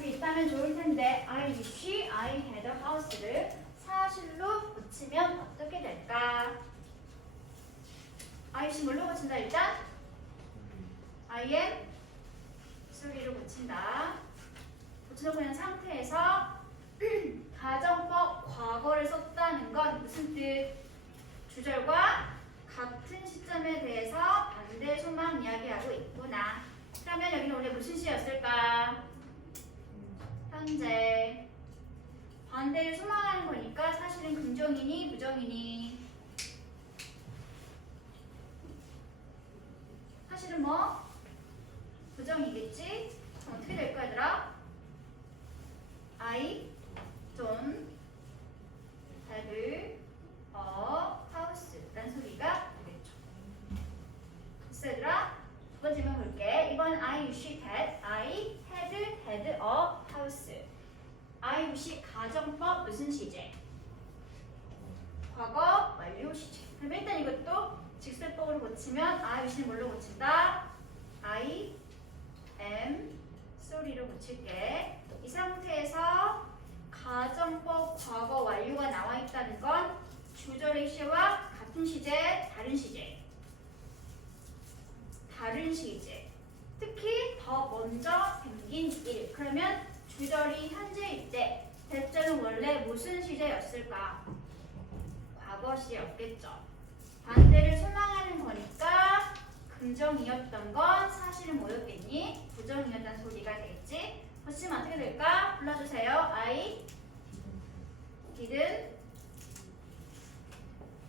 집이 있다면 좋을 텐데 I wish I had a house를 사실로 붙이면 어떻게 될까? I wish 뭘로 붙인다 일단? I am 소리로 붙인다. 붙여놓고 있는 상태에서 가정법 과거를 썼다는 건 무슨 뜻? 주절과 같은 시점에 대해서 반대 소망 이야기하고 있구나. 그러면 여기는 원래 무슨 시였을까? 현재. 반대를 소망하는 거니까 사실은 긍정이니 부정이니? 사실은 뭐? 부정이겠지? 그럼 어떻게 될 거야 얘들아? I don't have a house 라는 소리가 되겠죠. 됐어 얘들아? 두 번째 질문 볼게. 이번 I wish that I had a house. I wish 가정법 무슨 시제? 과거 완료 시제. 그럼 일단 이것도 직설법으로 고치면 I wish는 뭘로 고친다? I am sorry로 고칠게. 이 상태에서 가정법 과거 완료가 나와 있다는 건 주절의 시제와 같은 시제, 다른 시제. 다른 시제. 특히 더 먼저 생긴 일. 그러면 주절이 현재일 때 대절은 원래 무슨 시제였을까? 과거 시제였겠죠. 반대를 소망하는 거니까 긍정이었던 건 사실은 뭐였겠니? 부정이었다는 소리가 되겠지? 보시면 어떻게 될까? 불러주세요. I didn't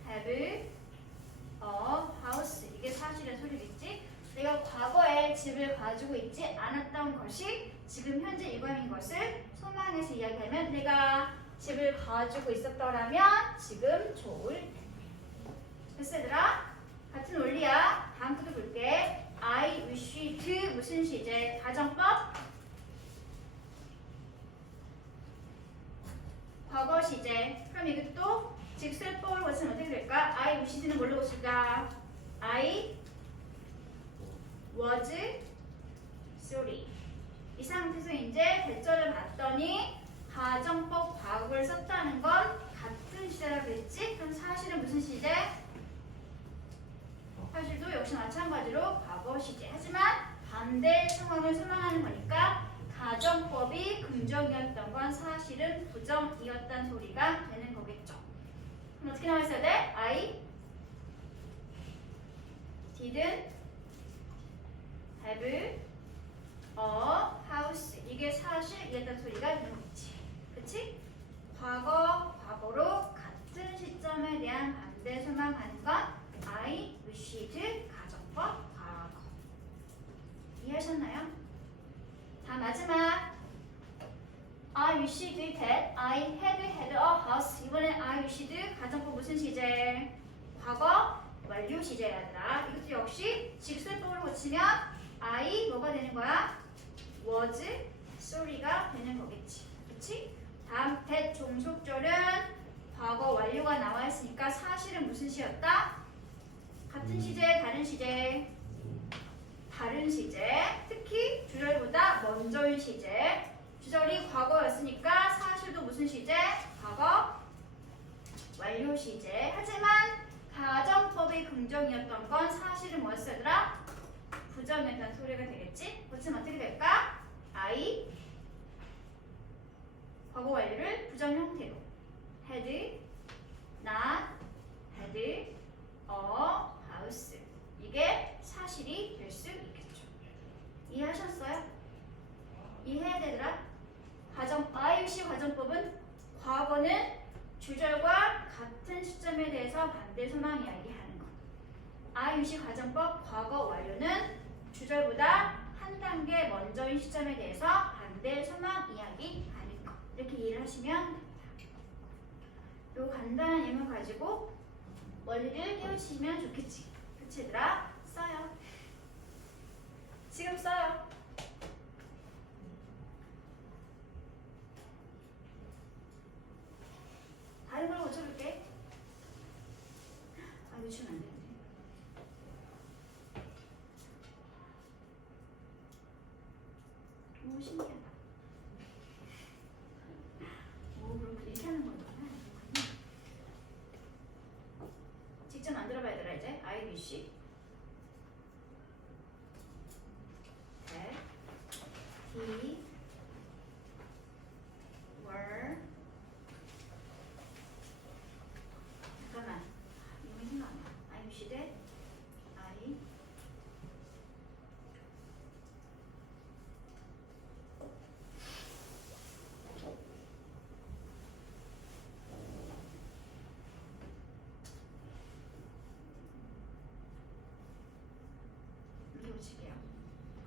have a house. 이게 사실의 소리겠지? 내가 과거에 집을 가지고 있지 않았던 것이 지금 현재 일관인 것을 소망해서 이야기하면 내가 집을 가지고 있었더라면 지금 좋을 텐데. 됐어 얘들아? 같은 원리야. 다음 것도 볼게. I wished 무슨 시제? 가정법? 과거 시제. 그럼 이것도 직설법으로 고치면 어떻게 될까? I wished는 뭘로 고칠까? I was sorry. 이 상태에서 이제 대절을 봤더니 가정법 과거를 썼다는 건 같은 시제라고 했지? 그럼 사실은 무슨 시제? 사실도 역시 마찬가지로 과거 시제. 하지만 반대 상황을 소망하는 거니까 가정법이 긍정이었던 건 사실은 부정이었다는 소리가 되는 거겠죠. 그럼 어떻게 나와 있어야 돼? I didn't have a house. 이게 사실이었다는 소리가 되는 거지. 그치? 과거로 같은 시점에 대한 반대 소망하는 건 I wished 가정법 과거. 이해하셨나요? 다 마지막. I wished that I had a house. 이번엔 I wished 가정법 무슨 시제? 과거 완료 시제라더라. 이것도 역시 직설법으로 고치면 I 뭐가 되는 거야? was sorry가 되는 거겠지. 그치? 다음 that 종속절은 과거 완료가 나와 있으니까 사실은 무슨 시였다? 같은 시제, 다른 시제? 다른 시제. 특히 주절보다 먼저인 시제. 주절이 과거였으니까 사실도 무슨 시제? 과거 완료 시제. 하지만 가정법이 긍정이었던 건 사실은 뭐였어 얘들아? 부정이었다는 소리가 되겠지? 고치면 어떻게 될까? I 과거 완료를 부정 형태로 had not had a house. 이게 사실이 될 수 있겠죠. 이해하셨어요? 이해해야 되더라? I wish 가정법은 과거는 주절과 같은 시점에 대해서 반대 소망 이야기하는 거. I wish 가정법 과거 완료는 주절보다 한 단계 먼저인 시점에 대해서 반대 소망 이야기하는 거. 이렇게 이해를 하시면 됩니다. 요 간단한 예문 가지고 원리를 깨우치면 좋겠지. 그치 얘들아? 써요. 지금 써요. 다른 걸로 고쳐볼게. 아, 이거 주면 안 되는데. 오, 신기하다. wish. that he were 잠깐만 이거 생각 안 나. I wish that I 이렇게 고칠게요.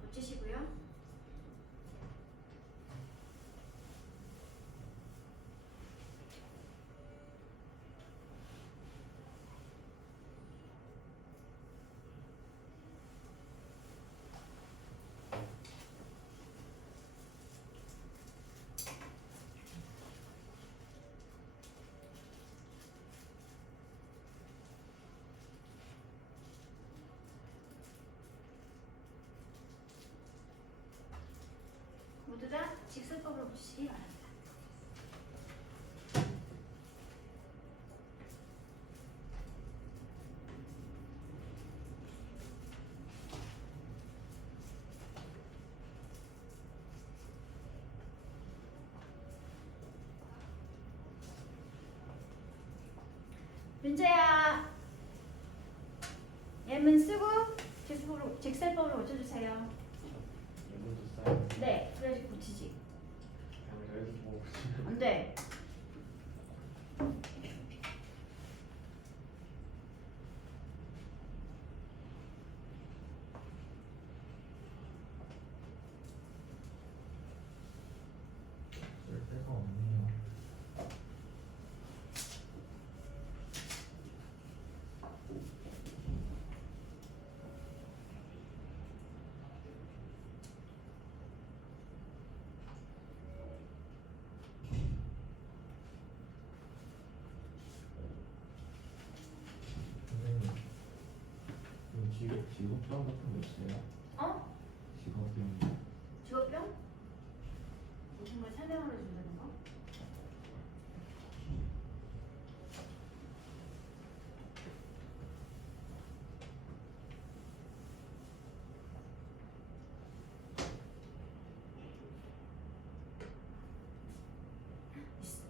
고치시고요. 모두 다 직설법으로 보시기 바랍니다. 윤재야, 예문 쓰고 직설법으로 고쳐주세요. 예문도 써요. 네, 그래야지 고치지. 그냥 여기서 보고 안 돼. 쓸 데가 없네요. 선생님, 직업병 같은 거 있어요? 어? 직업병. 직업병? 무슨 걸 설명을 해준다는 거? 있어.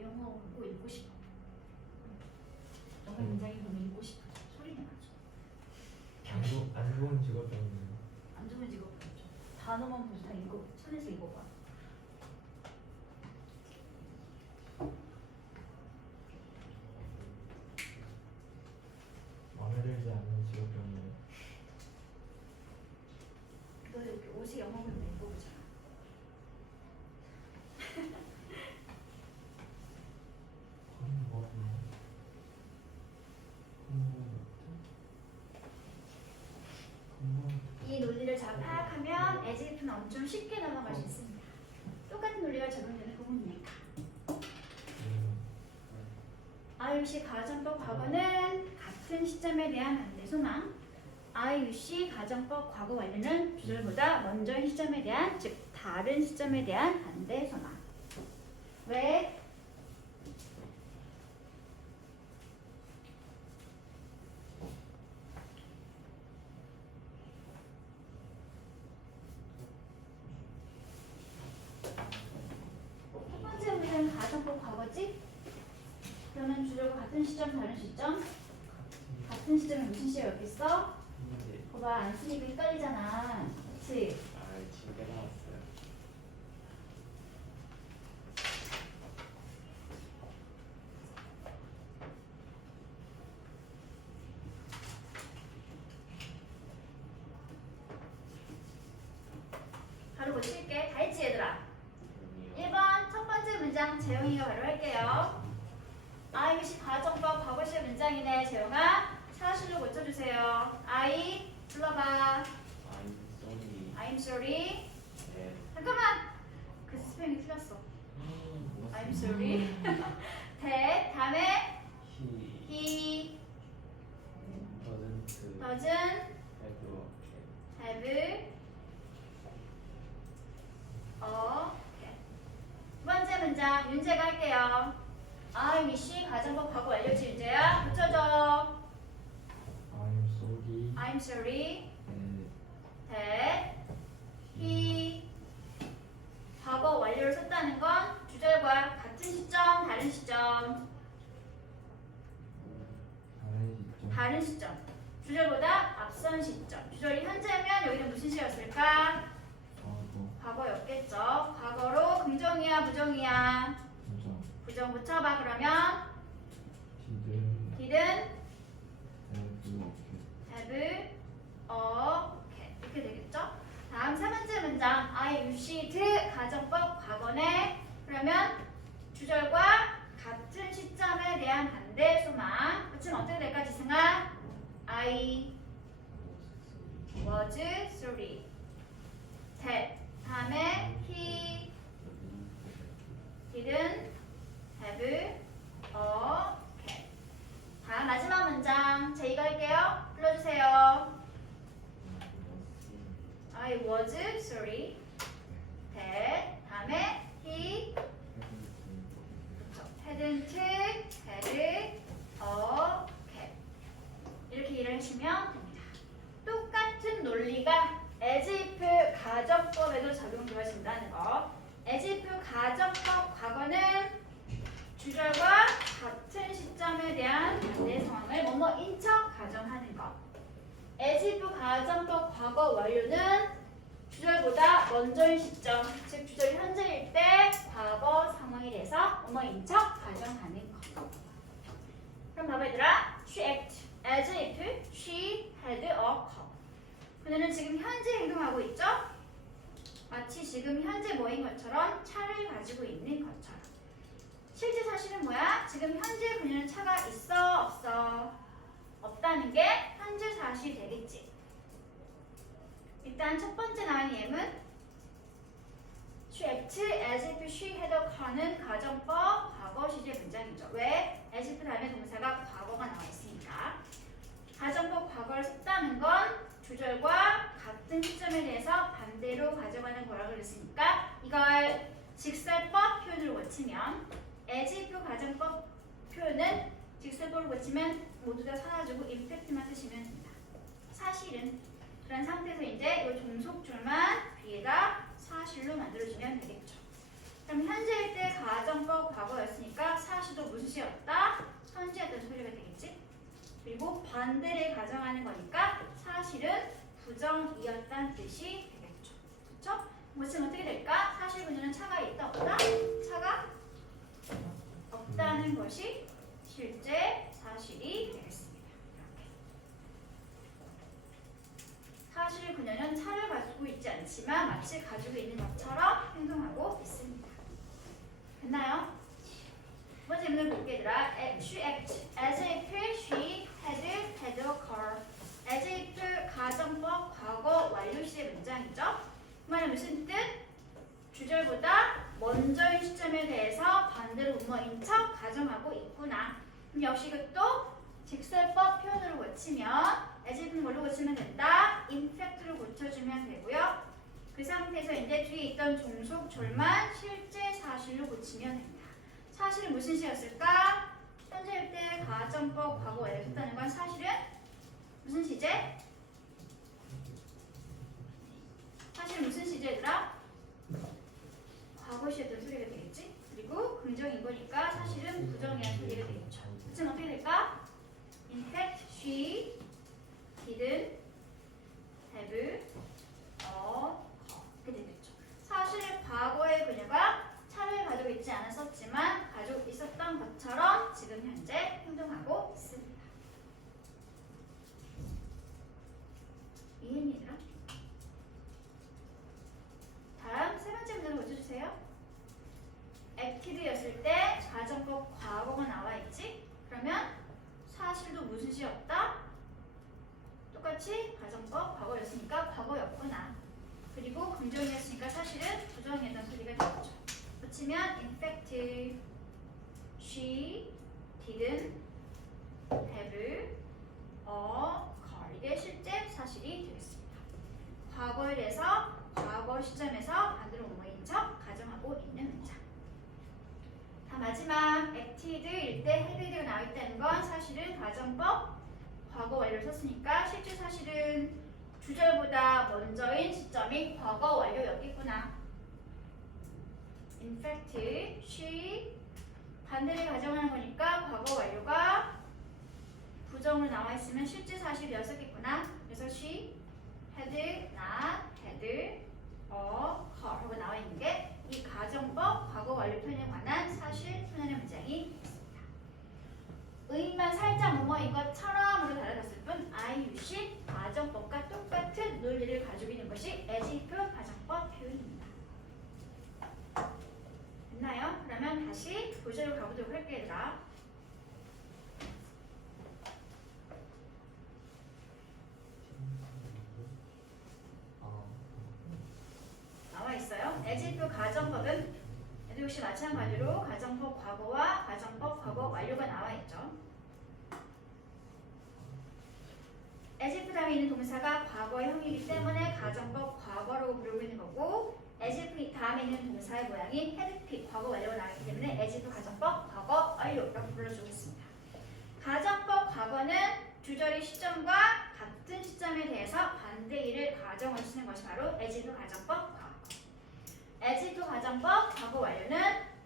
영어 꼭 읽고 싶어. 영어 문장이 보면 읽고 싶어. 소리 내가지고. 안 좋은 직업병이에요. 안 좋은 직업병이죠. 단어만 보고 다 읽어. 손에서 읽어봐. 마음에 들지 않는 직업병이에요. 너 이렇게 옷에 영어 보면 읽어보잖아. 이 논리를 잘 파악하면 에지프는 엄청 쉽게 넘어갈 수 있습니다. 똑같은 논리가 적용되는 부분이니까. IUC 가정법 과거는 같은 시점에 대한 반대 소망. IUC 가정법 과거 완료는 비율보다 먼저인 시점에 대한, 즉 다른 시점에 대한 반대 소망. 왜? 첫 번째 문제는 가정법 과거지? 그러면 주절과 같은 시점, 다른 시점? 같은 시점에 무슨 시였겠어? 봐봐, 안 쓰니까 헷갈리잖아. 그치? 집에 나왔어요. 바로 고칠게. 다 했지 얘들아? 1번 첫 번째 문장 재영이가 바로 할게요. IUC 가정법 과거시 문장이네. 재영아 사실로 고쳐주세요. I 불러봐. I'm sorry. 네. 잠깐만. 그 스펠링이 틀렸어. I'm sorry. that 다음에 he doesn't have 두 번째 문장 윤재가 할게요. I wish 가정법 과거 완료지 윤재야. 붙여줘. I I'm sorry 네. that he 과거 완료를 썼다는 건 주절과 같은 시점, 다른 시점, 다른 시점. 주절보다 앞선 시점. 주절이 현재면 여기는 무슨 시였을까? 과거였겠죠. 과거로 긍정이야, 부정이야? 부정 붙여봐. 그러면 didn't have okay. 이렇게 되겠죠? 다음 세 번째 문장 I, you, she, did 가정법 과거네. 그러면 주절과 같은 시점에 대한 반대 소망. 그치면 어떻게 될까 지승아? I was sorry that 다음에 he didn't have a cat. 다음 마지막 문장 제 이거 할게요. 불러주세요. I was sorry that 다음에 he hadn't had a cat. 이렇게 일을 하시면 됩니다. 똑같은 논리가 as if 가정법에도 적용되어진다는 거. as if 가정법 과거는 주절과 같은 시점에 대한 반대 상황을 뭐뭐인 척 가정하는 것. as if 가정법 과거 완료는 주절보다 먼저인 시점, 즉 주절이 현재일 때 과거 상황에 대해서 뭐뭐인 척 가정하는 것. 그럼 봐봐 얘들아. She acted as if she had a cup. 그녀는 지금 현재 행동하고 있죠? 마치 지금 현재 뭐인 것처럼 차를 가지고 있는 것처럼. 실제 사실은 뭐야? 지금 현재 그녀는 차가 있어? 없어? 없다는 게 현재 사실이 되겠지. 일단 첫 번째 나온 예문 She acted as if she had a car는 가정법 과거 시제 문장이죠. 왜? as if 다음에 동사가 과거가 나와 있으니까. 가정법 과거를 썼다는 건 주절과 같은 시점에 대해서 반대로 가져가는 거라고 그랬으니까 이걸 직설법 표현으로 고치면 as if 가정법 표현은 직설법을 고치면 모두 다 사라지고 임팩트만 쓰시면 됩니다. 사실은 그런 상태에서 이제 이 종속줄만 뒤에다 사실로 만들어주면 되겠죠. 그럼 현재일 때 가정법 과거였으니까 사실도 무슨 시였다? 현재였던 소리가 되겠지. 그리고 반대를 가정하는 거니까 사실은 부정이었다는 뜻이 되겠죠. 그렇죠? 무슨 어떻게 될까? 사실 그녀는 차가 있다 없다? 차가 없다는 것이 실제 사실이 되겠습니다. 이렇게. 사실 그녀는 차를 가지고 있지 않지만 마치 가지고 있는 것처럼 행동하고 있습니다. 됐나요? 두 번째 문을 볼게 얘들아. She acted as if she had a car. as if 가정법 과거 완료 시제 문장이죠. 그 말은 무슨 뜻? 주절보다 먼저인 시점에 대해서 반대로 뭐인 척 가정하고 있구나. 그럼 역시 이것도 직설법 표현으로 고치면 as if는 뭘로 고치면 된다? 임팩트로 고쳐주면 되고요. 그 상태에서 이제 뒤에 있던 종속절만 실제 사실로 고치면 됩니다. 사실은 무슨 시였을까? 현재일 때 가정법 과거 완료 했다는 건 사실은 무슨 시제? 사실은 무슨 시제더라? 과거 시였던 소리가 되겠지? 그리고 긍정인 거니까 사실은 부정이라는 소리가 되겠죠. 그럼 어떻게 될까? In fact, she didn't have a car. 이렇게 되겠죠. 사실 과거의 그녀가 차를 가지고 있지 않았었지만 가지고 있었던 것처럼 지금 현재 행동하고 있습니다. 이해했니 얘들아? 다음 세 번째 문제를 고쳐주세요. acted였을 때 가정법 과거가 나와 있지? 그러면 사실도 무슨 시였다? 똑같이 가정법 과거였으니까 과거였구나. 그리고 긍정이었으니까 사실은 부정이었던 소리가 되겠죠. 붙이면 in fact she didn't have a car. 이게 실제 사실이 되겠습니다. 과거에 대해서 과거 시점에서 반대로 뭐인 척 가정하고 있는 문장. 다 마지막 acted일 때 had가 나와 있다는 건 사실은 가정법 과거 완료를 썼으니까 실제 사실은 주절보다 먼저인 시점이 과거 완료였겠구나. In fact, she 반대를 가정하는 거니까 과거 완료가 부정으로 나와 있으면 실제 사실이었었겠구나. 그래서 she had not had a car라고 나와 있는 게 이 가정법 과거 완료 표현에 관한 사실 표현의 문장이 있습니다. 의미만 살짝 뭐뭐인 것처럼으로 달라졌을 뿐 I, you, she 가정법과 똑같은 논리를 가지고 있는 것이 as if 가정법 표현입니다. 됐나요? 그러면 다시 교재로 가보도록 할게요, 얘들아. 나와 있어요. as if 가정법은 얘도 역시 마찬가지로 가정법 과거와 가정법 과거 완료가 나와 있죠. as if 다음에 있는 동사가 과거형이기 때문에 가정법 과거라고 부르고 있는 거고 as if 다음에 있는 동사의 모양인 had p 과거 완료가 나왔기 때문에 as if 가정법 과거 완료라고 불러주고 있습니다. 가정법 과거는 주절의 시점과 같은 시점에 대해서 반대일을 가정을 쓰는 것이 바로 as if 가정법 과거. as if 가정법 과거 완료는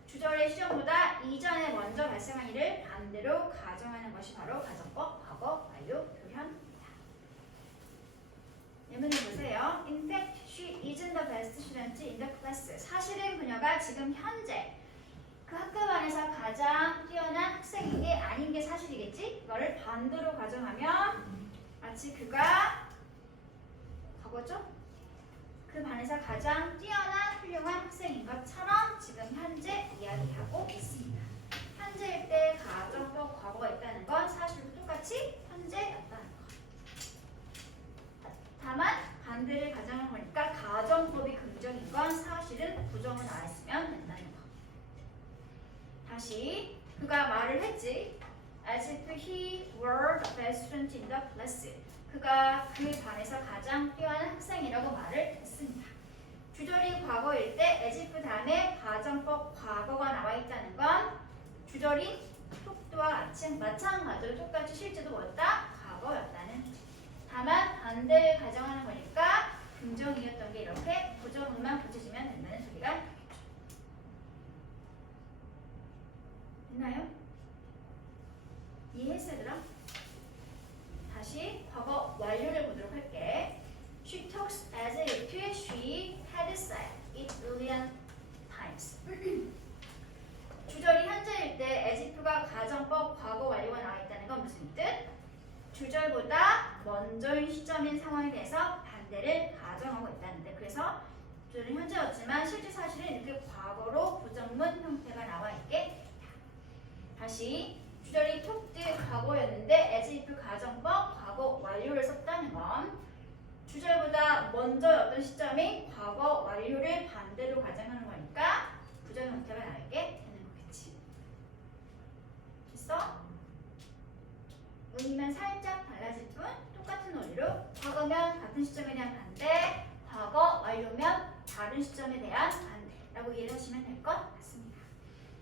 주절의 시점보다 이전에 먼저 발생한 일을 반대로 가정하는 것이 바로 가정법 과거 완료 표현입니다. 예문을 보세요. In fact, she isn't the best student in the class. 사실은 그녀가 지금 현재 그 학급 안에서 가장 뛰어난 학생인 게 아닌 게 사실이겠지? 이거를 반대로 가정하면 마치 그가 과거죠? 그 반에서 가장 뛰어난 훌륭한 학생인 것처럼 지금 현재 이야기하고 있습니다. 현재일 때 가정법 과거가 있다는 건 사실과 똑같이 현재였다는 거. 다만 반대를 가정한 거니까 가정법이 긍정인 건 사실은 부정으로 나와 있으면 된다는 거. 다시 그가 말을 했지. As if he were the best student in the class. 그가 그 반에서 가장 뛰어난 학생이라고 말을 했습니다. 주절이 과거일 때 as if 다음에 가정법 과거가 나와 있다는 건 주절인 톡도와 마찬가지로 똑같이 실제도 뭐였다? 과거였다는 거죠. 다만 반대를 가정하는 거니까 긍정이었던 게 이렇게 부정으로만 붙여지면 된다는 소리가 있겠죠. 됐나요? 이해했어 얘들아? 다시 과거 완료를 보도록 할게. She talks as if she had said it a million times. 주절이 현재일 때 as if가 가정법 과거 완료가 나와 있다는 건 무슨 뜻? 주절보다 먼저인 시점인 상황에 대해서 반대를 가정하고 있다는데 그래서 주절은 현재였지만 실제 사실은 이렇게 과거로 부정문 형태가 나와 있게 다시 주절이 톡드 과거였는데 as if 가정법 과거 완료를 썼다는 건 주절보다 먼저였던 시점이 과거 완료를 반대로 가정하는 거니까 부정 형태가 나오게 되는 거겠지. 됐어? 의미만 살짝 달라질 뿐 똑같은 논리로 과거면 같은 시점에 대한 반대, 과거 완료면 다른 시점에 대한 반대라고 이해를 하시면 될 것 같습니다.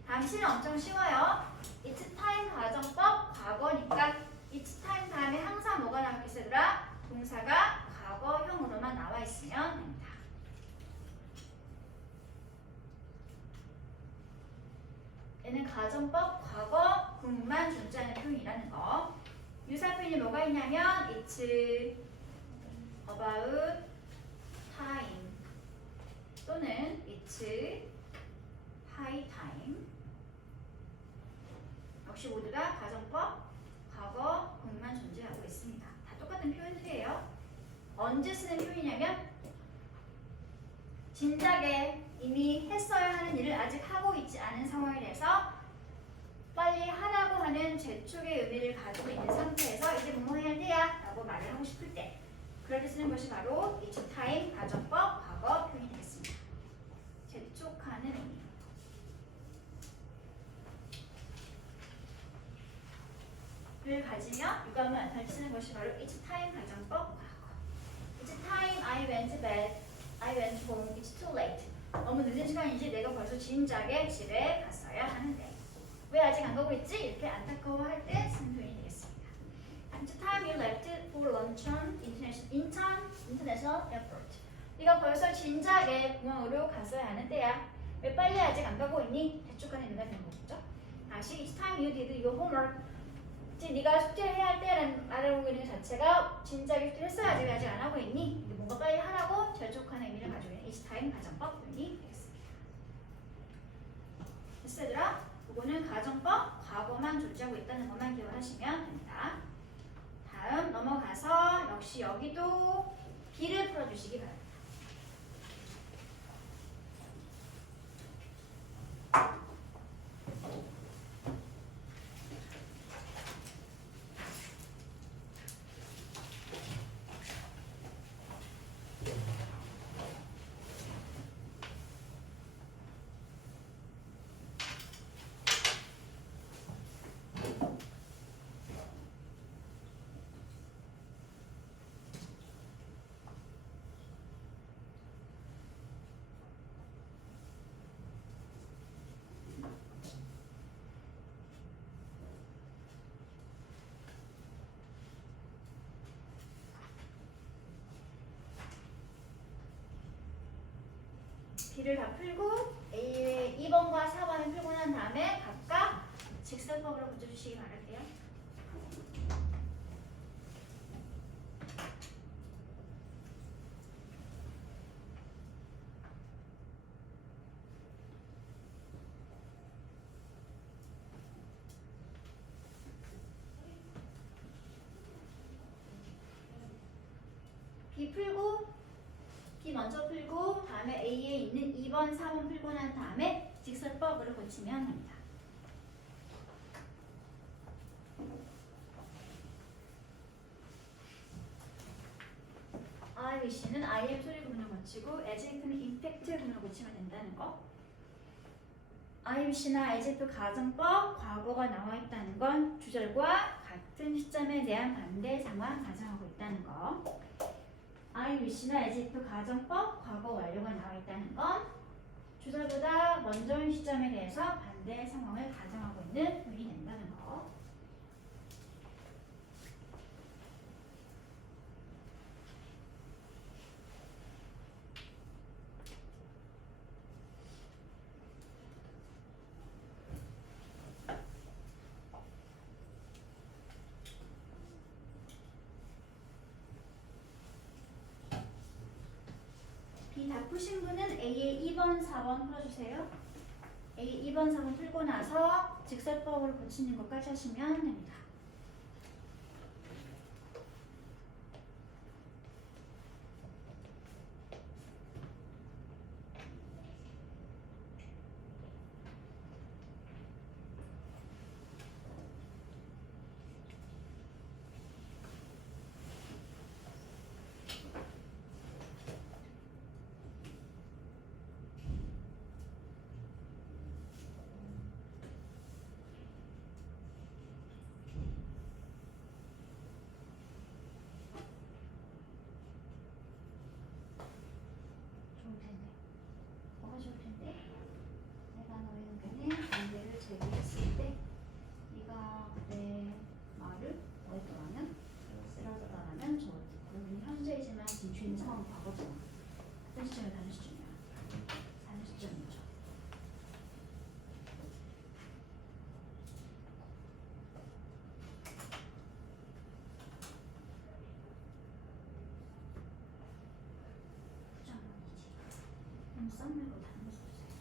다음 시는 엄청 쉬워요. It's time 가정법 과거니까 It's time 다음에 항상 뭐가 나오겠어 얘들아? 동사가 과거형으로만 나와 있으면 됩니다. 얘는 가정법 과거 구문만 존재하는 표현이라는 거. 유사 표현이 뭐가 있냐면 It's about time 또는 It's high time. 역시 모두 다 가정법 과거 구문만 존재하고 있습니다. 다 똑같은 표현들이에요. 언제 쓰는 표현이냐면 진작에 이미 했어야 하는 일을 아직 하고 있지 않은 상황에 대해서 빨리 하라고 하는 재촉의 의미를 가지고 있는 상태에서 이제 뭐뭐 해야 돼야 라고 말을 하고 싶을 때 그럴 때 쓰는 것이 바로 It's time 가정법 과거 표현이 되겠습니다. 재촉하는 의미. 를 가지며 유감을 나타낼 때 쓰는 것이 바로 It's time 가정법 과거. It's time I went to bed. I went home. It's too late. 너무 늦은 시간이지 내가 벌써 진작에 집에 갔어야 하는데 왜 아직 안 가고 있지? 이렇게 안타까워할 때 쓰는 표현이 되겠습니다. It's time you left for luncheon international airport. 네가 벌써 진작에 공항으로 갔어야 하는 때야. 왜 빨리 아직 안 가고 있니? 대축하는 의미가 되는 거죠. 다시 It's time you did your homework. 이제 네가 숙제를 해야 할 때라는 말하고 있는 것 자체가 진작에 숙제를 했어야지 왜 아직 안 하고 있니? 이게 뭔가 빨리 하라고 재촉하는 의미를 가지고 있는 It's time 가정법 표현이 되겠습니다. 됐어 얘들아? 이거는 가정법 과거만 존재하고 있다는 것만 기억하시면 됩니다. 다음 넘어가서 역시 여기도 B를 풀어주시기 바랍니다. B를 다 풀고 A의 2번과 4번을 풀고 난 다음에 각각 직설법으로 붙여주시기 바랄게요. B 풀고 B 먼저 풀고 다음에 A에 있는 2번, 4번 풀고 난 다음에 직설법으로 고치면 됩니다. I wish는 I am 소리 구문을 고치고 as if는 임팩트 구문을 고치면 된다는 거. I wish나 as if 가정법 과거가 나와 있다는 건 주절과 같은 시점에 대한 반대 상황 가정하고 있다는 거. I wish나 as if 가정법 과거 완료가 나와 있다는 건 주절보다 먼저인 시점에 대해서 반대 상황을 가정하고 있는 표현이 된다는 거. B 다 푸신 분은 A의 2번, 4번 풀어주세요. A 2번, 4번 풀고 나서 직설법으로 고치는 것까지 하시면 됩니다. 좋을 텐데. 뭐가 좋을 텐데? 내가 너의 의견에 반대를 제기했을 때 네가 내 말을 어했더라면 쓰러졌다라면 좋을 텐데. 그러면 현재이지만 지금 주인 상황은 과거잖아. 어떤 시점이 다른 시점이야? 다른 시점이죠. 부정문이지. 썸 말고 다른 거 써주세요.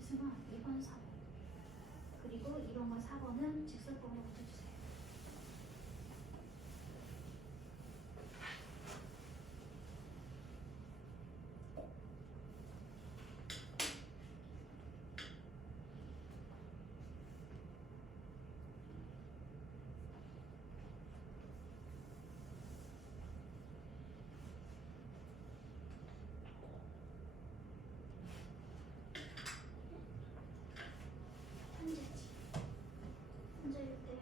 지승아 2번, 4번 그리고 2번과 4번은 직설법으로 붙여주세요. 현재지. 현재일 때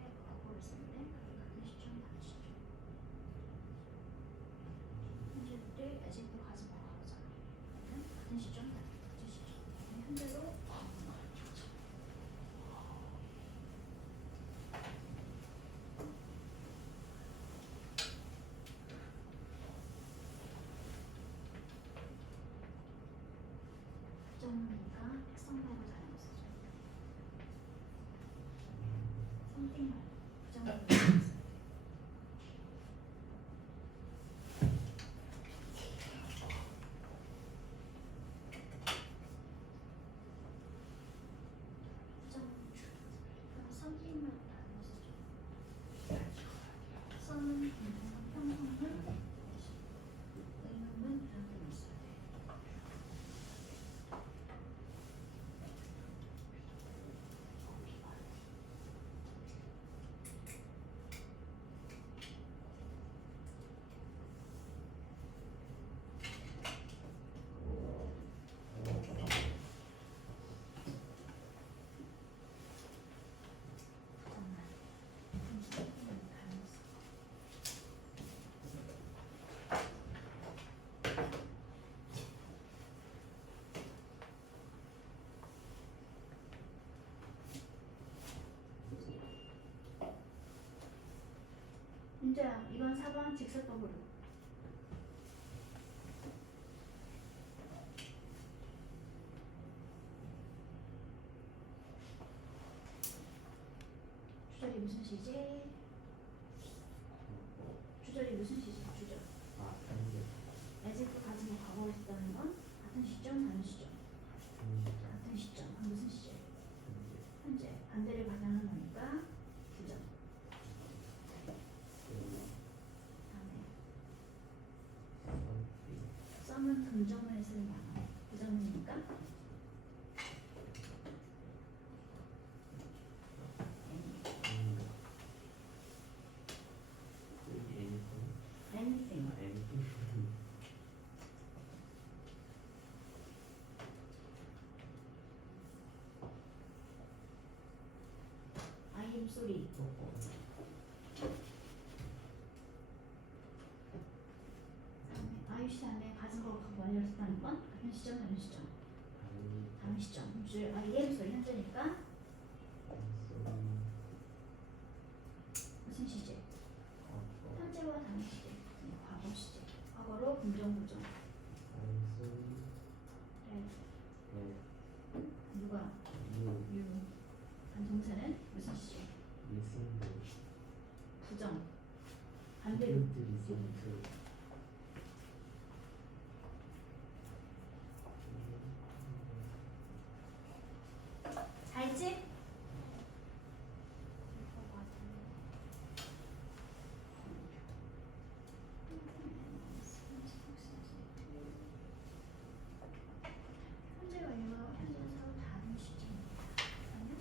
문제야. 2번, 4번 직설법으로. 주절이 무슨 시지? 주절이 무슨 시지? 주절. 아, 현재. 에즈프 가지고 과거에 있다는 건 같은 시점, 다른 시점. 같은 시점. 그럼 무슨 시제? 현재. 반대를 가장한 거니까 부정. 다음에 썸은 긍정문에 쓰는 단어. 부정문이니까 anything. I am sorry. 아유시 다음에 가진 거 갖고 완료를 썼다는 건 같은 시점, 다른 시점. 다른 시점. 그럼 주절 I am sorry 현재니까 무슨 시제? 현재와 다른 시제. 과거 시제. 과거로 긍정 부정. 네. 누가? you. 반동사는 무슨 시제? 부정. 반대로. 알지? 현재 완료와 현재는 서로 다른 시점입니다. 아니요?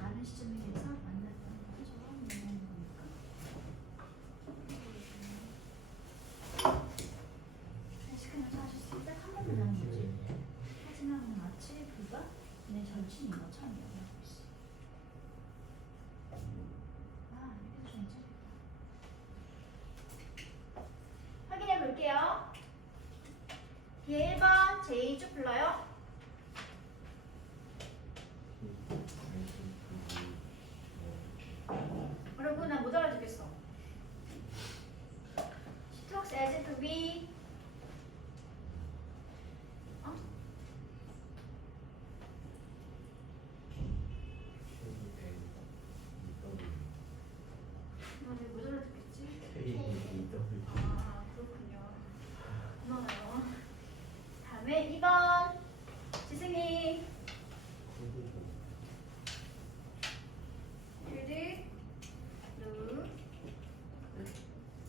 다른 시점에 대해서 만났다는 거죠. 뭐라는 거니까. 시간을 하셨을 때 한 번만 나온 거지. 하지만 마치 그가 내 절친인 것처럼 얘기하고 있어. 아, 이렇게 좀 재밌다. 확인해 볼게요. 뒤에 1번 제이 쭉 불러요. 여러분 나 못 알아듣겠어. She talks as if we 못 알아듣겠지? 아 그렇군요. 고마워요. 다음에 2번 지승이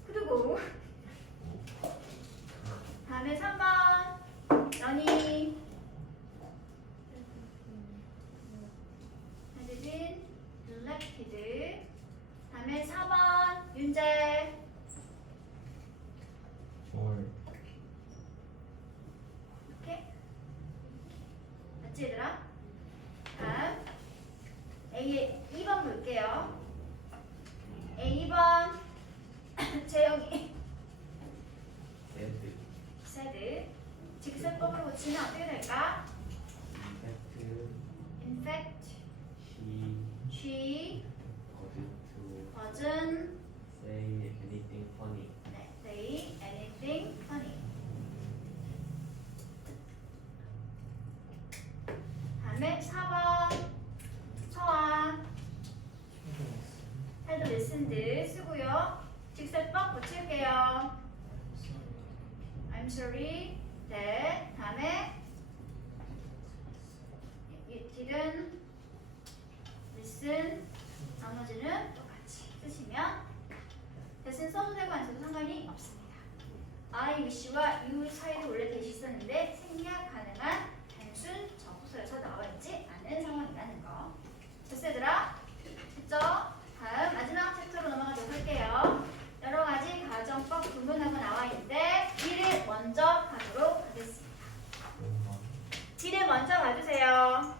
그리고 다음에 3번 연희 헤드빈 elected. 다음에 4번 윤재 오케이? 맞지 얘들아? 다음 A 2번 볼게요. A2번 재영이 said 직설법으로 고치면 어떻게 될까? In fact, she wasn't Say anything funny. say anything funny. 다음에 4번 서아 had listened 쓰고요. 직설법 고칠게요. I'm sorry that 다음에 you didn't listen 나머지는 똑같이 쓰시면 대신 써도 되고 안 써도 상관이 없습니다. I wish와 you 사이도 원래 대시 있었는데 생략 가능한 단순 접속사에서 나와 있지 않은 상황이라는 거. 됐어 얘들아? 됐죠? 다음 마지막 챕터로 넘어가도록 할게요. 여러 가지 가정법 구문하고 나와 있는데 B를 먼저 가도록 하겠습니다. B를 먼저 봐주세요.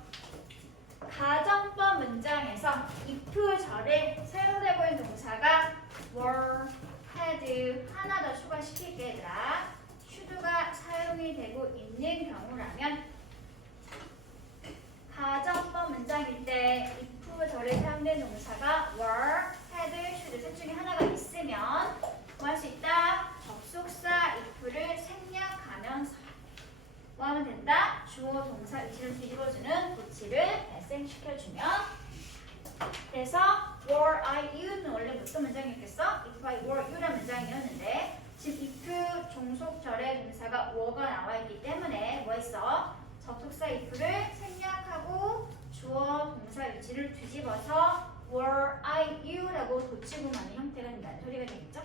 가정법 문장에서 if 절에 사용되고 있는 동사가 were, had 하나 더 추가시킬게 얘들아. should가 사용이 되고 있는 경우라면 가정법 문장일 때 if 절에 사용된 동사가 were, had, should 셋 중에 하나가 있으면 하면 된다? 주어 동사 위치를 뒤집어주는 도치를 발생시켜주면 그래서 were I you는 원래 무슨 문장이었겠어? if I were you란 문장이었는데 지금 if 종속절의 동사가 were가 나와있기 때문에 뭐 했어? 접속사 if를 생략하고 주어 동사 위치를 뒤집어서 were I you라고 도치구만의 형태가 된다는 소리가 되겠죠?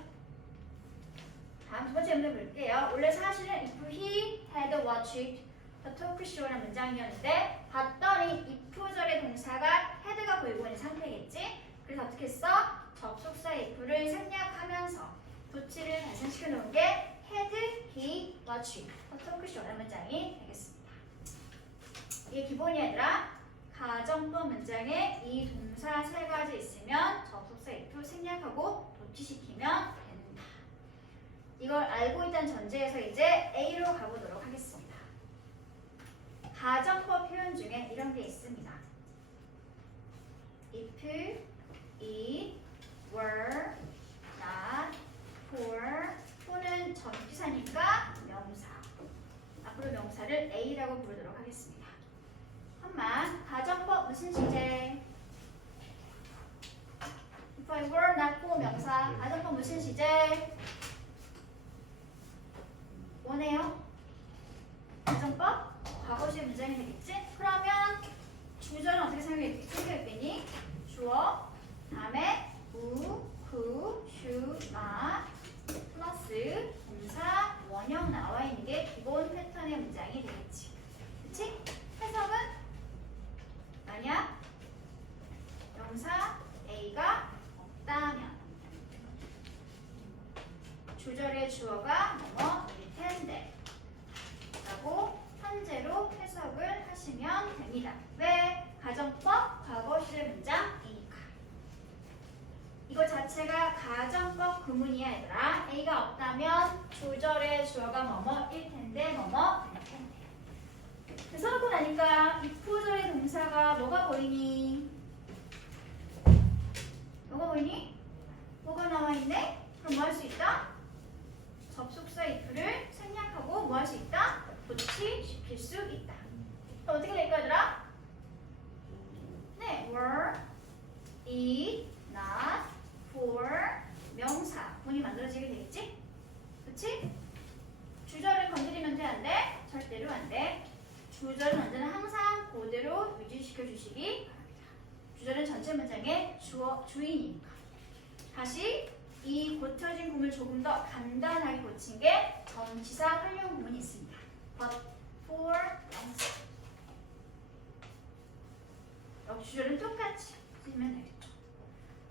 다음 두 번째 문제 볼게요. 원래 사실은 if he had watched the talk show라는 문장이었는데 봤더니 if절의 동사가 had가 보이고 있는 상태겠지? 그래서 어떻게 했어? 접속사 if를 생략하면서 도치를 발생시켜 놓은 게 had he watched the talk show라는 문장이 되겠습니다. 이게 기본이 얘들아. 가정법 문장에 이 동사 세 가지 있으면 접속사 if 생략하고 도치시키면 된다. 이걸 알고 있다는 전제에서 이제 A로 가보도록 하겠습니다. 가정법 표현 중에 이런 게 있습니다. If it were not for는 전치사니까 명사. 앞으로 명사를 A라고 부르도록 하겠습니다. 한번 가정법 무슨 시제? If I were not for 명사. 가정법 무슨 시제? 뭐네요? 가정법? 과거시의 문장이 되겠지? 그러면 주절은 어떻게 생각했겠니? 주어, 다음에 우, 구, 슈, 마 플러스 동사, 원형 나와 있는 게 기본 패턴의 문장이 되겠지. 그치? 해석은 만약 명사 A가 없다면 주절의 주어가 뭐뭐일 텐데 라고 현재로 해석을 하시면 됩니다. 왜? 가정법 과거시의 문장이니까. 이거 자체가 가정법 구문이야 얘들아. A가 없다면 주절의 주어가 뭐뭐일 텐데 뭐뭐일 텐데. 그래서 하고 나니까 if절의 동사가 뭐가 보이니? 뭐가 보이니? 뭐가 나와있네? 그럼 뭐 할 수 있다? 접속사 if를 생략하고 뭐 할 수 있다? 도치시킬 수 있다. 그럼 어떻게 될까 얘들아? 네, were, it, not, for, 명사 문이 만들어지게 되겠지? 그치? 주절을 건드리면 돼, 안 돼? 절대로 안 돼. 주절은 언제나 항상 그대로 유지시켜 주시기 바랍니다. 주절은 전체 문장의 주인이니까. 다시 이 고쳐진 구문을 조금 더 간단하게 고친 게 전치사 활용 구문이 있습니다. But, for, 명사. 역시 주절은 똑같이 쓰면 되겠죠.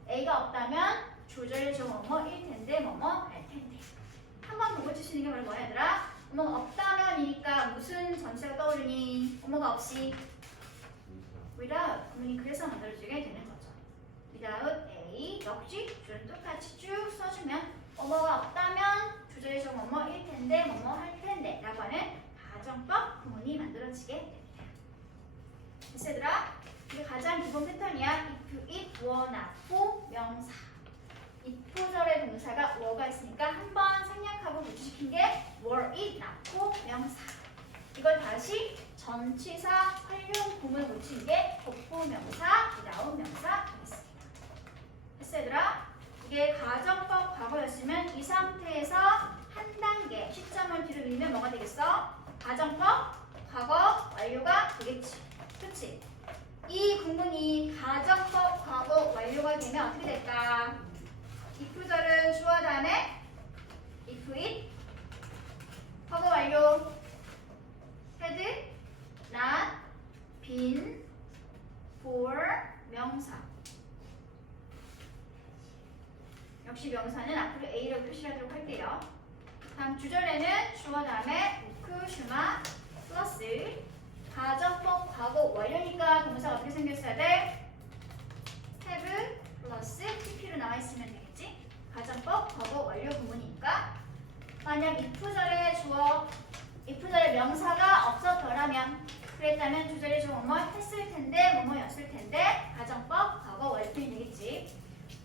A가 없다면 주절의 주 뭐뭐일 텐데 뭐뭐 할 텐데. 한 번 더 고치시는 게 바로 뭐야 얘들아? 뭐가 없다면이니까 무슨 전치사가 떠오르니? 뭐가 없이 without 구문이 그래서 만들어지게 되는 거죠. without A 역시 주절은 똑같이 쭉 써주면 뭐가 없다면 주절의 주 뭐뭐일 텐데 뭐뭐 할 텐데 라고 하는 가정법 구문이 만들어지게 됩니다. 됐어 얘들아? 이게 가장 기본 패턴이야. if, it, were, not, for, 명사. if절의 동사가 were가 있으니까 한 번 생략하고 도치시킨 게 were, it, not, for, 명사. 이걸 다시 전치사 활용 구문을 고친 게 복부명사, without 명사 되겠습니다. 됐어 얘들아? 이게 가정법 과거였으면 이 상태에서 한 단계 시점을 뒤로 밀면 뭐가 되겠어? 가정법 과거 완료가 되겠지. 그치? 이 구문이 가정법 과거 완료가 되면 어떻게 될까? if절은 주어 다음에 if it 과거 완료 had not been for 명사. 역시 명사는 앞으로 A로 표시하도록 할게요. 다음 주절에는 주어 다음에 우크, 슈마 플러스 가정법 과거 완료니까 동사가 어떻게 생겼어야 돼? have 플러스 TP로 나와 있으면 되겠지? 가정법 과거 완료 구문이니까 만약 if절의 주어, if절의 명사가 없었더라면 그랬다면 주절의 주어 뭐뭐 했을 텐데 뭐뭐였을 텐데 가정법 과거 완료이 되겠지.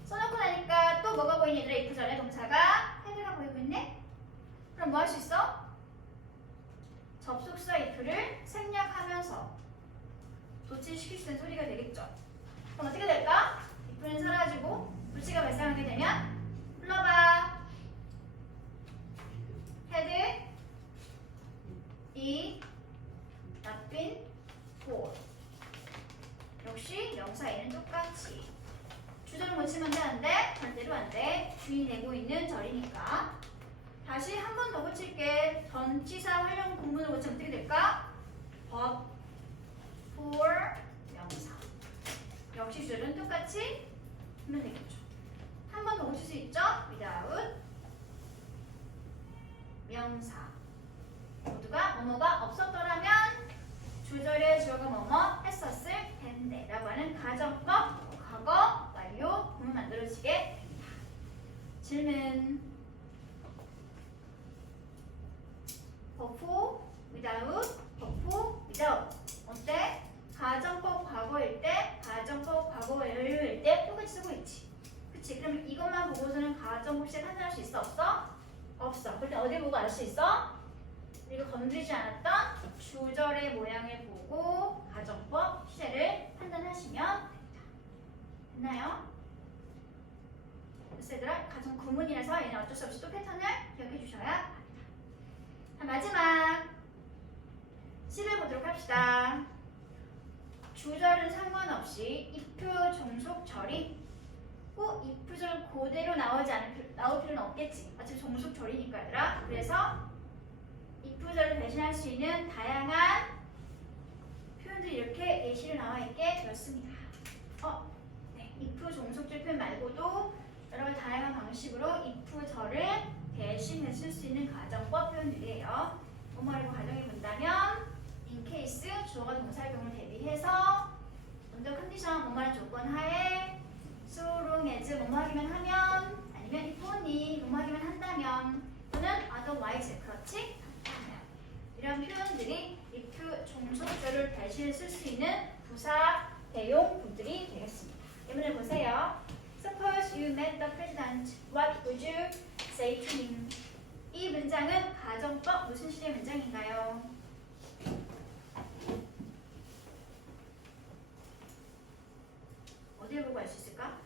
써놓고 나니까 또 뭐가 보이니 얘들아? if절의 동사가 had가 보이고 있네? 그럼 뭐 할 수 있어? 접속사 if를 생략하면서 도치시킬 수 있는 소리가 되겠죠. 그럼 어떻게 될까? if는 사라지고 불치가 발생하게 되면 불러봐. had 이 not been for. 역시 명사 A는 똑같이 주절을 고치면 되는데 절대로 안 돼. 주인이 내고 있는 절이니까. 다시 한 번 더 고칠게. 전치사 활용 구문을 고치면 어떻게 될까? but for 명사. 역시 주절은 똑같이 하면 되겠죠. 한 번 더 고칠 수 있죠? without 명사. 모두가 뭐뭐가 없었더라면 주절의 주어가 뭐뭐 했었을 텐데 라고 하는 가정법 과거 완료 구문 만들어지게 됩니다. 질문. 버프 without 버프 without 어때? 가정법 과거일 때 가정법 과거 완료일 때 똑같이 쓰고 있지. 그치? 그럼 이것만 보고서는 가정법 시제 판단할 수 있어? 없어? 없어. 그때 어디 보고 알 수 있어? 이거 건드리지 않았던 주절의 모양을 보고 가정법 시제를 판단하시면 됩니다. 됐나요? 그래서 얘들아 가정 구문이라서 얘는 어쩔 수 없이 또 패턴을 기억해 주셔야 합니다. 자, 마지막 시를 보도록 합시다. 주절은 상관없이 if 종속절이 꼭 if절 그대로 나올 필요는 없겠지. 어차피 종속절이니까 얘들아. 그래서 if절을 대신할 수 있는 다양한 표현들이 이렇게 예시로 나와 있게 되었습니다. 네. if 종속절 표현 말고도 여러 가지 다양한 방식으로 if절을 대신해 쓸 수 있는 가정법 표현들이에요. 뭐뭐라고 가정해 본다면 in case 주어가 동사의 경우를 대비해서 under condition 뭐뭐라는 조건 하에 so long as 뭐뭐 하기만 하면 아니면 if only 뭐뭐 하기만 한다면 또는 otherwise 그렇지 않다면 이런 표현들이 if 종속절을 대신해 쓸 수 있는 부사 대용구들이 되겠습니다. 예문을 보세요. Suppose you met the president. What would you say to him? 이 문장은 가정법 무슨 시제 문장인가요? 어디에 보고 알 수 있을까?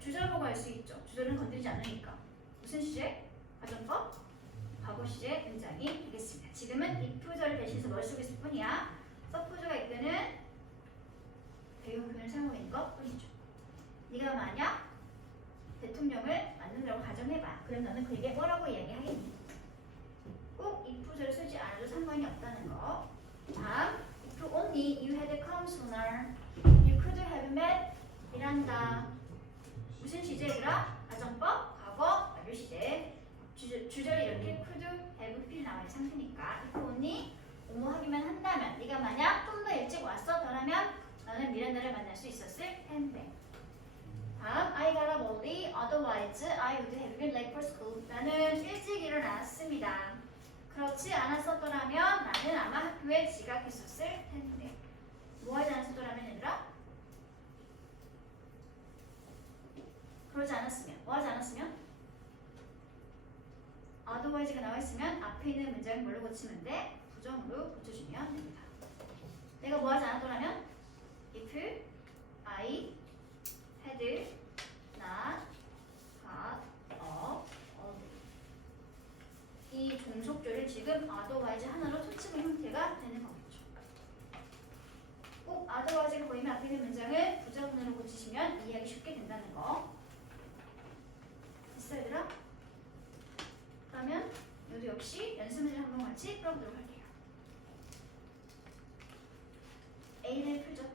주절 보고 알 수 있죠. 주절은 건드리지 않으니까. 무슨 시제? 가정법? 과거 시제 문장이 되겠습니다. 지금은 if절을 대신해서 뭘 쓰고 있을 뿐이야. suppose가 이끄는 배운 표현을 사용하고 있는 것 뿐이죠. 네가 만약 대통령을 만든다고 가정해봐. 그럼 너는 그에게 뭐라고 이야기하겠니? 꼭 if절을 쓰지 않아도 상관이 없다는 거. 다음, if only you had come sooner, you could have met 이란다. 무슨 시제더라? 가정법, 과거, 완료 시제. 주절이 이렇게 could have 필이 나와 있는 상태니까 if only 뭐뭐 하기만 한다면 네가 만약 좀 더 일찍 왔어더라면 너는 미란다를 만날 수 있었을 텐데. 다음, I got up early, otherwise I would have been late for school. 나는 일찍 일어났습니다. 그렇지 않았었더라면 나는 아마 학교에 지각했었을 텐데. 뭐 하지 않았었더라면 얘들아? 그러지 않았으면, 뭐 하지 않았으면? otherwise가 나와 있으면 앞에 있는 문장을 뭘로 고치면 돼? 부정으로 고쳐주면 됩니다. 내가 뭐 하지 않았더라면? If I had not got up early. 이 종속절을 지금 otherwise 하나로 초치는 형태가 되는 거겠죠. 꼭 otherwise를 보이면 앞에 있는 문장을 부정문으로 고치시면 이해하기 쉽게 된다는 거. 됐어 얘들아? 그러면 여기 역시 연습 문제를 한번 같이 풀어보도록 할게요. A를 풀죠.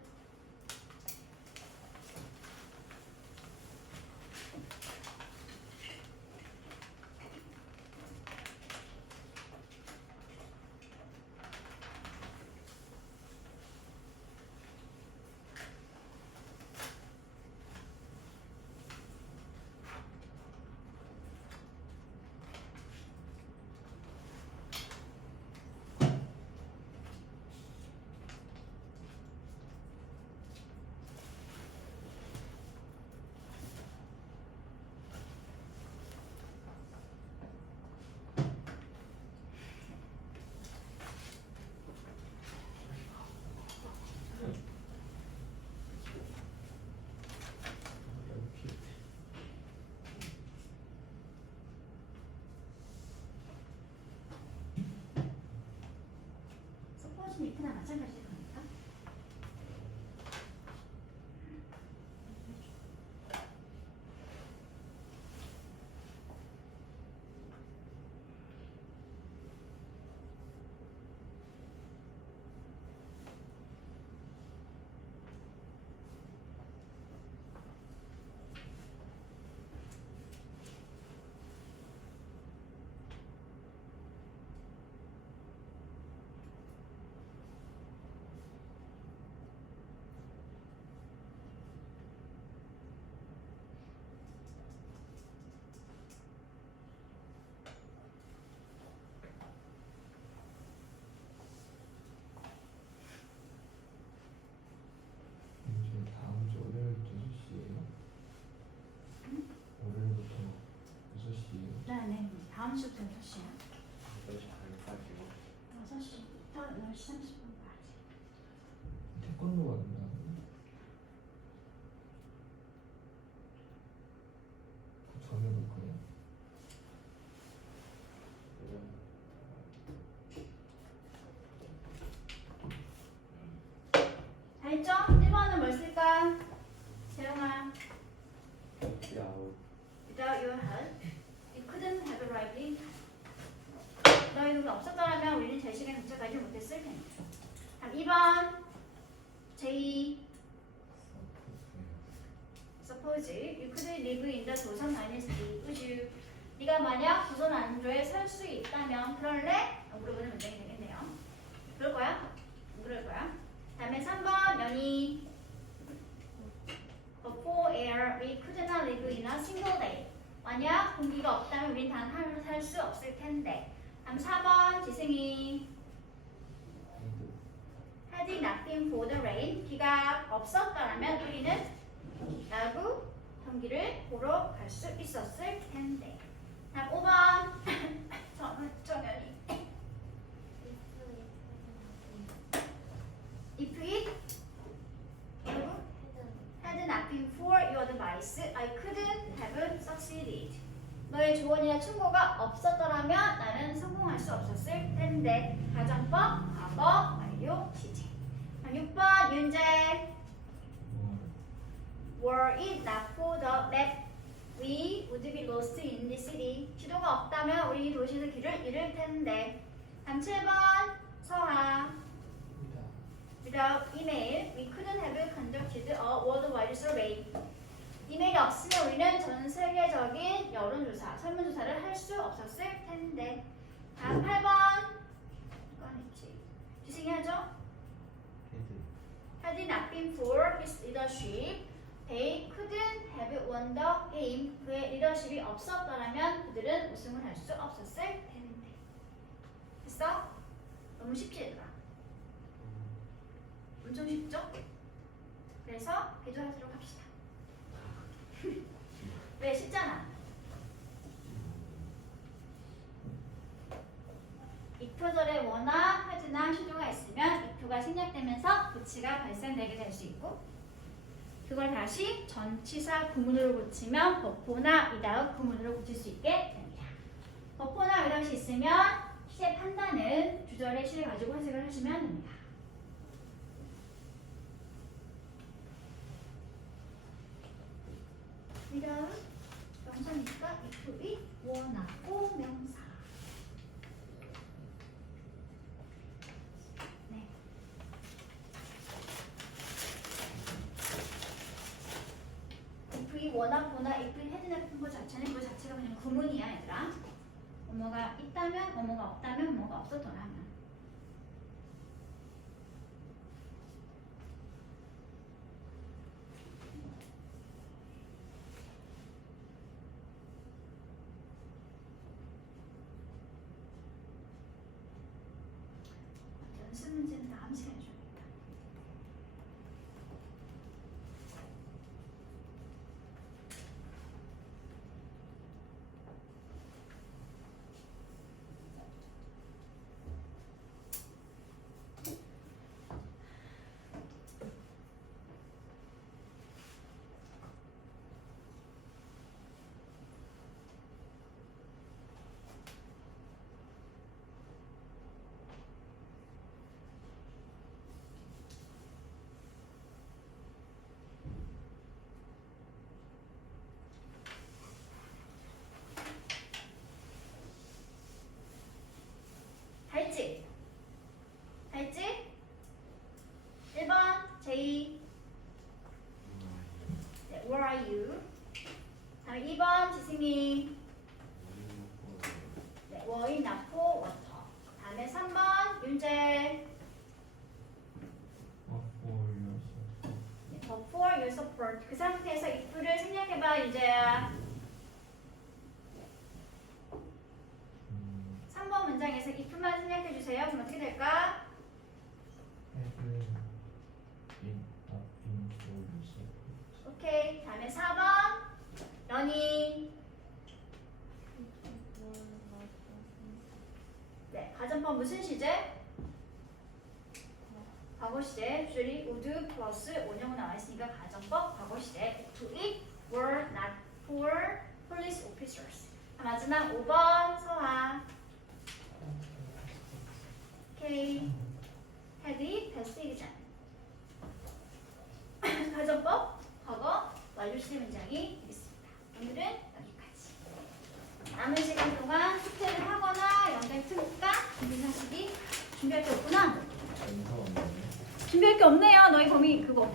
마찬가지일 거니까. 이제 다음 주 월요일부터 6시에요? 월요일부터 6시에요? 네. 다음 주부터 6시야. 8시 반까지고 6시부터 10시 30분까지. 태권도가 된다고요? 그 정해볼 거예요? 다 했죠? 1번은 뭘 쓸까? 재영아. 야우 Without your help, you couldn't have arrived. 너의 도움이 없었더라면 우리는 제 시간에 도착하지 못했을 텐데. 다음 2번. J. Suppose you could live in the 조선 dynasty. Would you? 네가 만약 조선 왕조에 살 수 있다면 그럴래? 물어보는 문장이 되겠네요. 그럴 거야? 안 그럴 거야? 다음에 3번 연희. Before air, we could not live in a single day. 만약 공기가 없다면 우린 단 하루 살 수 없을 텐데. 다음 4번 지승이. Had it not been for the rain, 비가 없었더라면 우리는 야구 경기를 보러 갈 수 있었을 텐데. 다음 5번 정연이. If it had not been for your advice, I couldn't have succeeded. 너의 조언이나 충고가 없었더라면 나는 성공할 수 없었을 텐데. 가정법, 과거, 완료, 시제. 6번 윤재. Were it not for the map, we would be lost in the city. 지도가 없다면 우리 도시에서 길을 잃을 텐데. 다음 7번 서하. Without email, we couldn't have conducted a worldwide survey. 이메일이 없으면 우리는 전 세계적인 여론조사, 설문조사를 할 수 없었을 텐데. 다음 8번. 이건 있지. 지승이 하죠? Had it not been for his leadership, they couldn't have won the game. 그의 리더십이 없었더라면 그들은 우승을 할 수 없었을 텐데. 됐어? 너무 쉽지 얘들아? 엄청 쉽죠? 그래서 개조하도록 합시다. 왜 쉽잖아? if절에 워나 had나 shoul드가 있으면 if가 생략되면서 부치가 발생되게 될 수 있고, 그걸 다시 전치사 구문으로 고치면 버포나 without 구문으로 고칠 수 있게 됩니다. 버포나 without이 있으면 시제 판단은 주절의 시를 가지고 해석을 하시면 됩니다. without 명사니까 if이 원하고 명사. 네. if이 원하거나 if이 헤드나 같은 거 자체는 그 자체가 그냥 구문이야 얘들아. 뭐뭐가 있다면 뭐뭐가 없다면 뭐가 없었더라면. 연습 문제는 다음 시간에 줘야겠다. were. 그 상태에서 if를 생략해봐 이제야. 3번 문장에서 if만 생략해주세요. 그럼 어떻게 될까? 오케이. 다음에 4번. 연희. 네, 가정법 무슨 시제? 과거 시제. usually, would 플러스 원형 나와 있으니까 가정법 과거 시제. To it were not for police officers. 마지막 5번 서화. 오케이. had 패스 exam. 가정법 과거 완료 시제 문장이 있습니다. 오늘은 여기까지. 남은 시간 동안 숙제를 하거나 영상 틀까? 준비하시기 준비할 게 없구나. 준비할 게 없네요. 너희 범위 그거 없대.